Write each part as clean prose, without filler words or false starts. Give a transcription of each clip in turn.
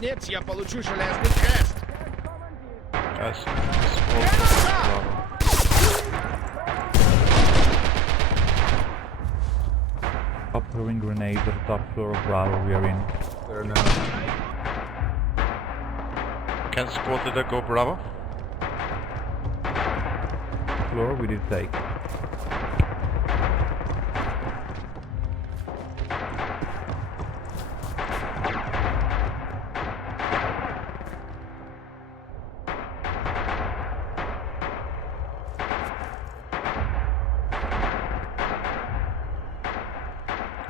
Наконец я получу железный крест. Guys, it's all Up throwing grenades at the top floor of Bravo, we are in. There now. Can squad leader go Bravo? Floor we did take.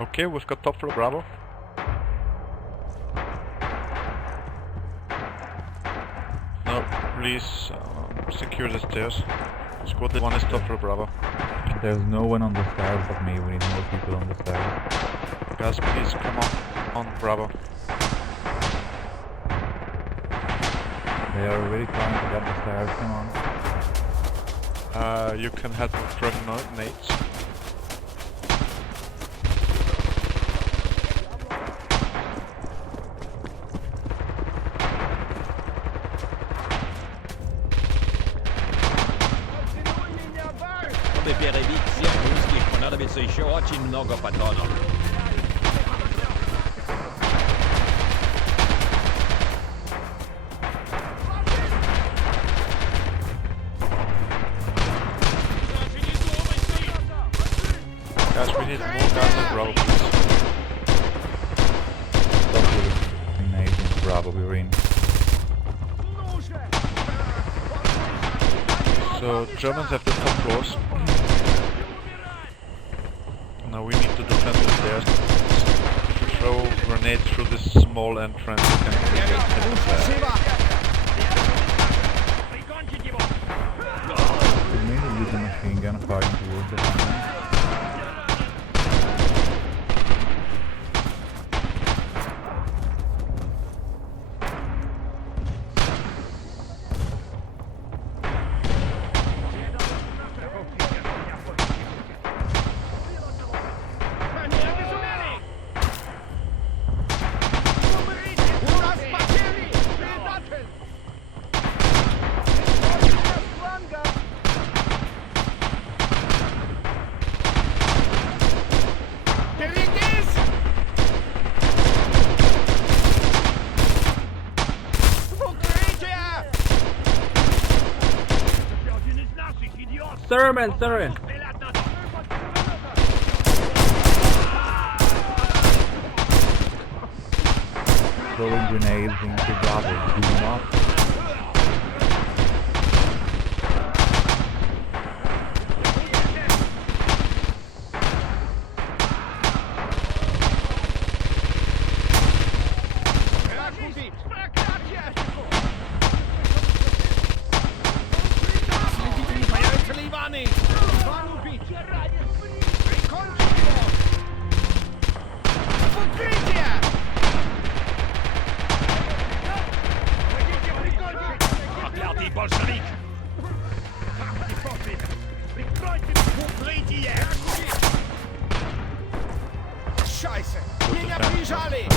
Okay, we've got top floor Bravo. No, please secure the stairs. Squad leader 1 is top floor Bravo. There's no one on the stairs but me, we need more people on the stairs. Guys, please come on Bravo. They are really trying to get the stairs, come on. You can head with grenades. Чтобы перебить всех русских, понадобится еще очень много патронов. Guys, we need more guys at Bravo, please. Stop with grenades in Bravo, we're in. So, Germans have the top floors. Now we need to defend the stairs. If we throw grenades through this small entrance, we can get hit there. We mainly use a machine gun firing towards the front. Thurman! Throwing grenades into Bravo, do not. Большевик! Укрытие! Scheiße! Меня прижали!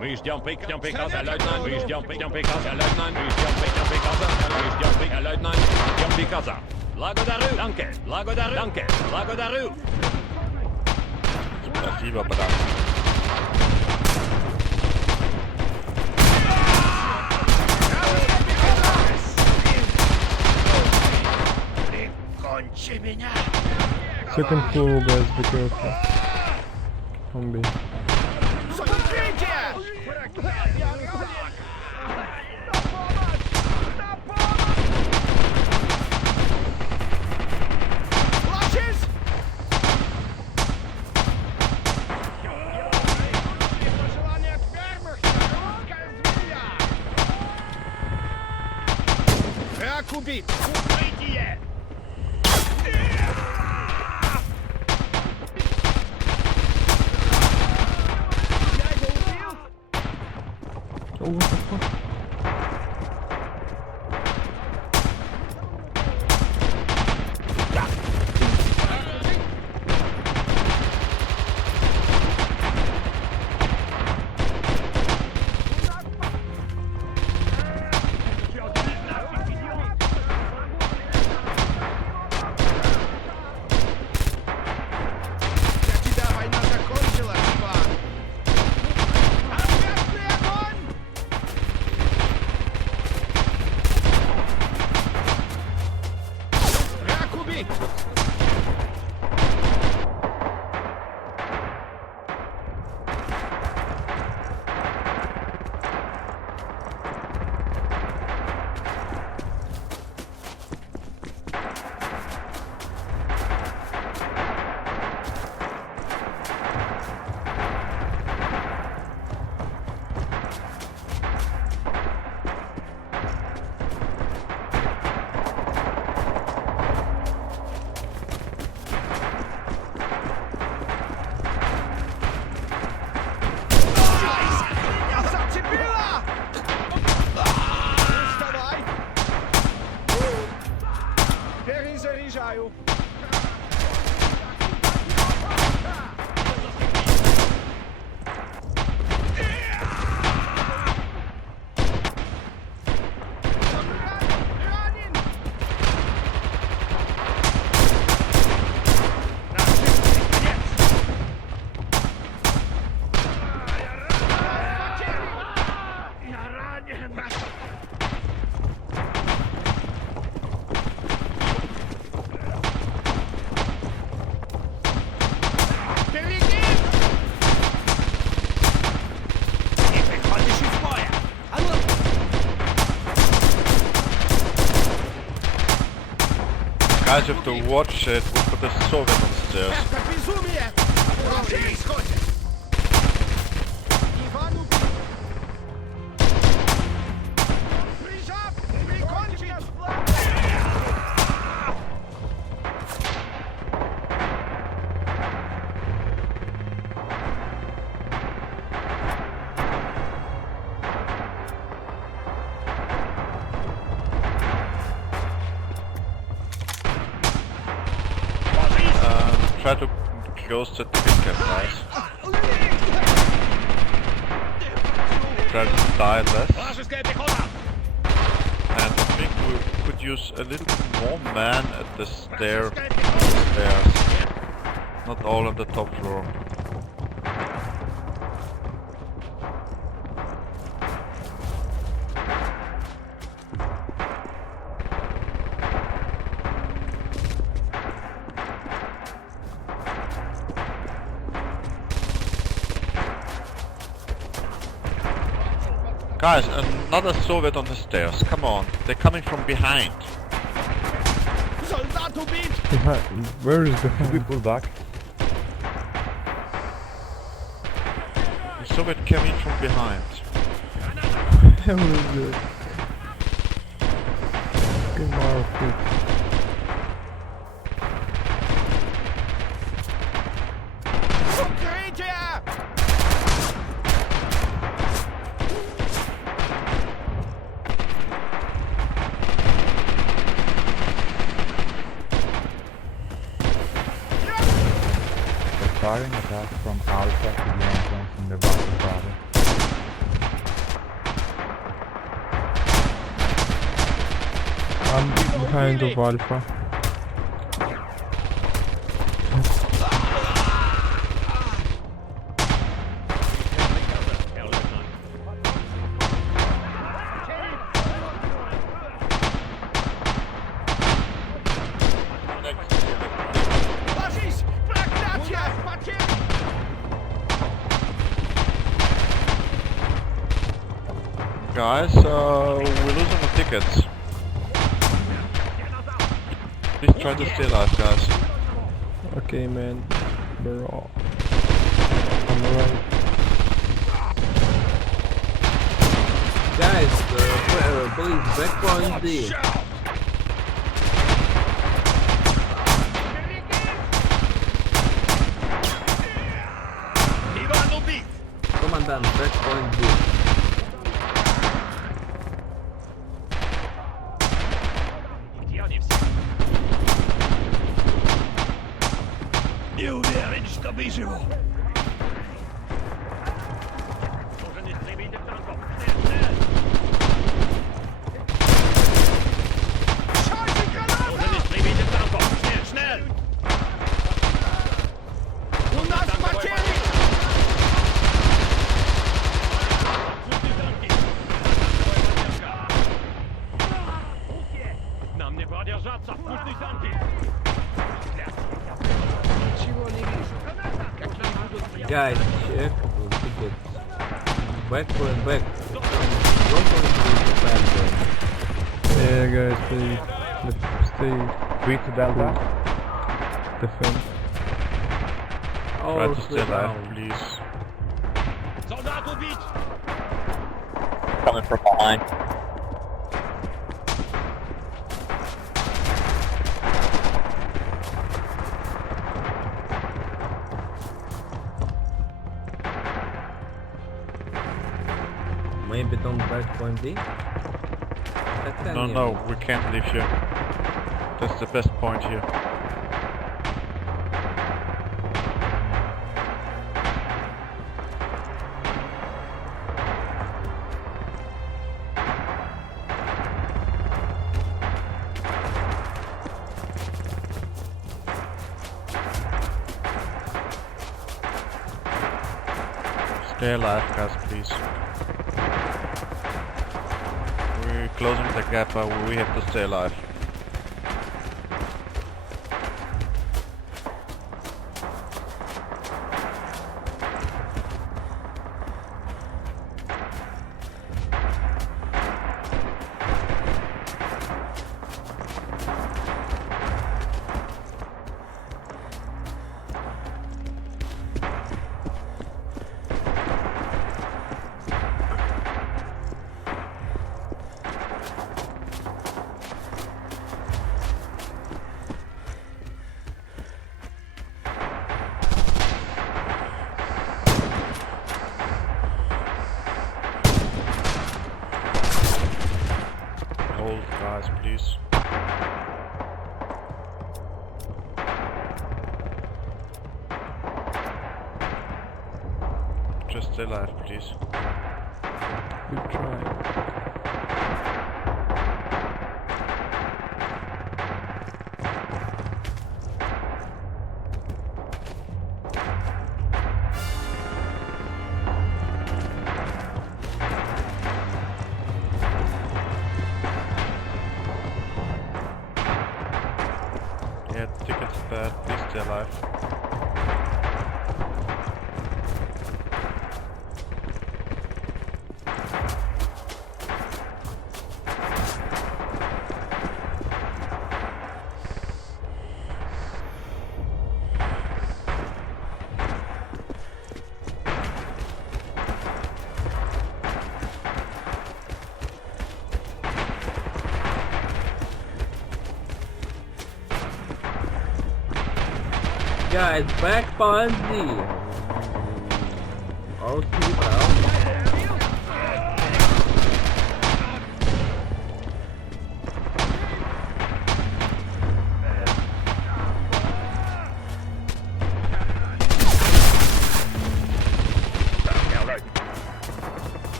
Мы ждем приказа, лейтенант. Мы ждем приказа, лейтенант. Мы ждем приказа, лейтенант. Ждем приказа. Благодарю. Danke. Благодарю. Danke. Благодарю. Спасибо, брат. Прикончи меня. Second floor, guys, be careful. Zombie. Враг убит! Укрытие! Oh, what the fuck? Guys, you have to watch it. We've got the Soviet on the stairs. Try to close the ticket cap, guys. Try to die less. And I think we could use a little bit more man at the stairs. Not all on the top floor. Guys, another Soviet on the stairs. Come on, they're coming from behind. Behind? Where is behind? We pull back. The Soviet came in from behind. Hell is it? Fucking market. Firing attack from Alpha to the entrance in the Vassal Bravo. I'm behind of Alpha. Guys, we're losing the tickets. Please try to stay alive, guys. Okay, man. Bro. I'm right. Guys, please backpoint D. Commandant, backpoint D. верить, что выживу. Нужен истребитель танков. Нужен истребитель танков. Schnell! У нас потери! Нам не продержаться! Пусти танки! Guys, check tickets. Back point, back. Don't go into the fan zone. Yeah, guys, please. Let's stay 3 to Delta. defend. Try Oh, to stay sit alive, down. please. Soldat убить! Coming from behind. Maybe don't back point D? No, we can't leave here. That's the best point here. Stay alive, guys, please. We're closing the gap, but we have to stay alive. Hold, guys, please. Just stay alive, please. Good try. Yeah, tickets bad. Please stay alive. Guys, back point D. Oh, keep out.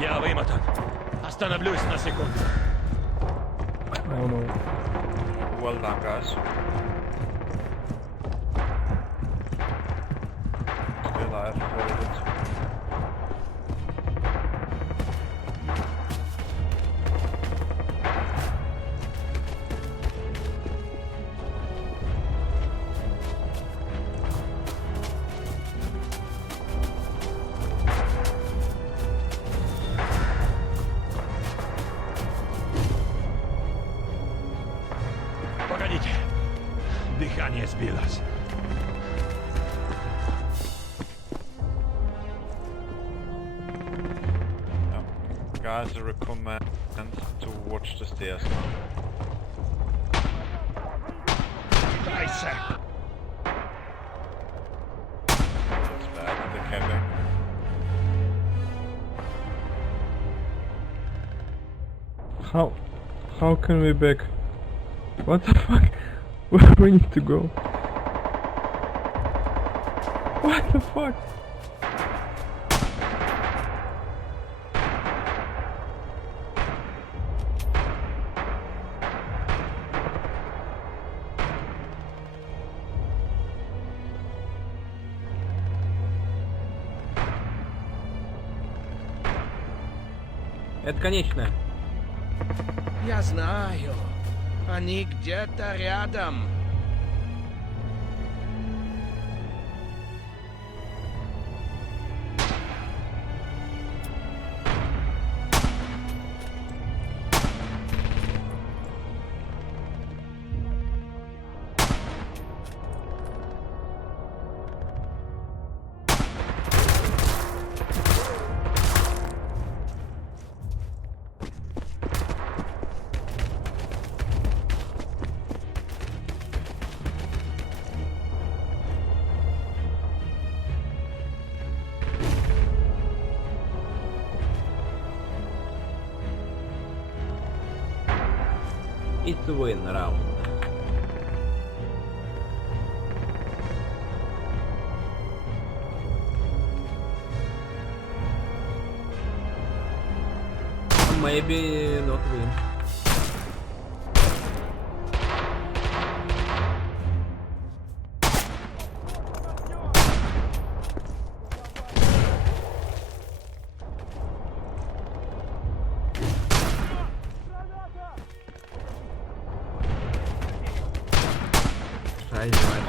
Я вымотан. Остановлюсь на секунду. Oh no. Well done, guys. Stay alive, hold it. Погодите. Дыхание сбилось. Guys, I recommend to watch the stairs now. Scheiße. It's bad, the cabin. How can we back? What the fuck? Where we need to go? What the fuck? Это конечная. Я знаю. Они где-то рядом. It's a win round. Maybe not win.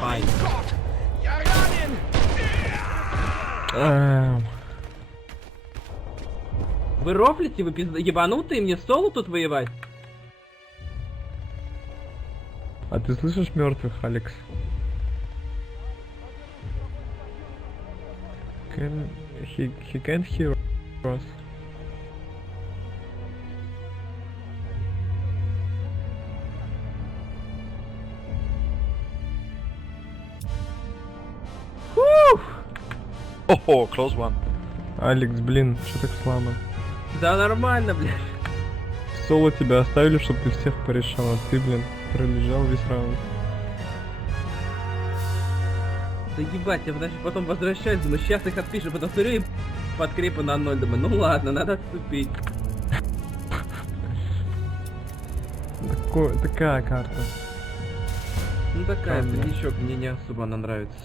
Fine. Я ранен! Вы рофлите, вы ебанутые, мне соло тут воевать? А ты слышишь мертвых, Алекс? He can't hear us. Oh, close one. Алекс, блин, что так слабо? Да нормально, блядь. Соло тебя оставили, чтобы ты всех порешал, а ты, блин, пролежал весь раунд. Да ебать, я даже потом возвращаюсь, думаю, сейчас их отпишу, потом смотрю и подкрепы на 0, думаю, ну ладно, надо отступить. Такая карта. Ну такая, Ладно. предничок, мне не особо она нравится.